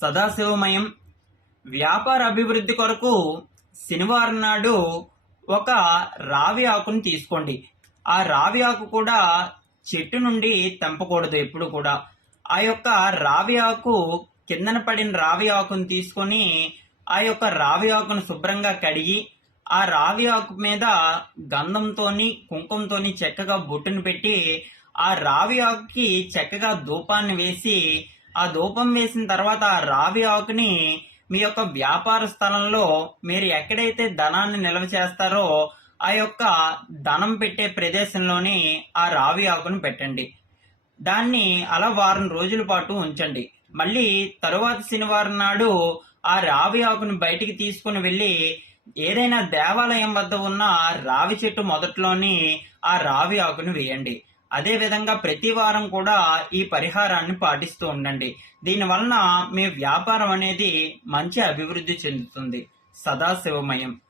సదాశివమయం. వ్యాపార అభివృద్ధి కొరకు శనివారం నాడు ఒక రావి ఆకును తీసుకోండి. ఆ రావి ఆకు కూడా చెట్టు నుండి తెంపకూడదు ఎప్పుడు కూడా. ఆ యొక్క రావి ఆకు కిందన పడిన రావి ఆకును తీసుకొని ఆ యొక్క రావి ఆకును శుభ్రంగా కడిగి ఆ రావి ఆకు మీద గంధంతోని కుంకుమతోని చక్కగా బొట్టును పెట్టి ఆ రావి ఆకుకి చక్కగా ధూపాన్ని వేసి ఆ ధూపం వేసిన తర్వాత ఆ రావి ఆకుని మీ యొక్క వ్యాపార స్థలంలో మీరు ఎక్కడైతే ధనాన్ని నిల్వ చేస్తారో ఆ యొక్క ధనం పెట్టే ప్రదేశంలోని ఆ రావి ఆకును పెట్టండి. దాన్ని అలా వారం రోజుల పాటు ఉంచండి. మళ్ళీ తరువాత శనివారం నాడు ఆ రావి ఆకును బయటికి తీసుకుని వెళ్ళి ఏదైనా దేవాలయం వద్ద ఉన్న రావి చెట్టు మొదట్లోని ఆ రావి ఆకును వేయండి. అదేవిధంగా ప్రతి వారం కూడా ఈ పరిహారాన్ని పాటిస్తూ ఉండండి. దీనివలన మీ వ్యాపారం అనేది మంచి అభివృద్ధి చెందుతుంది. సదాశివమయం.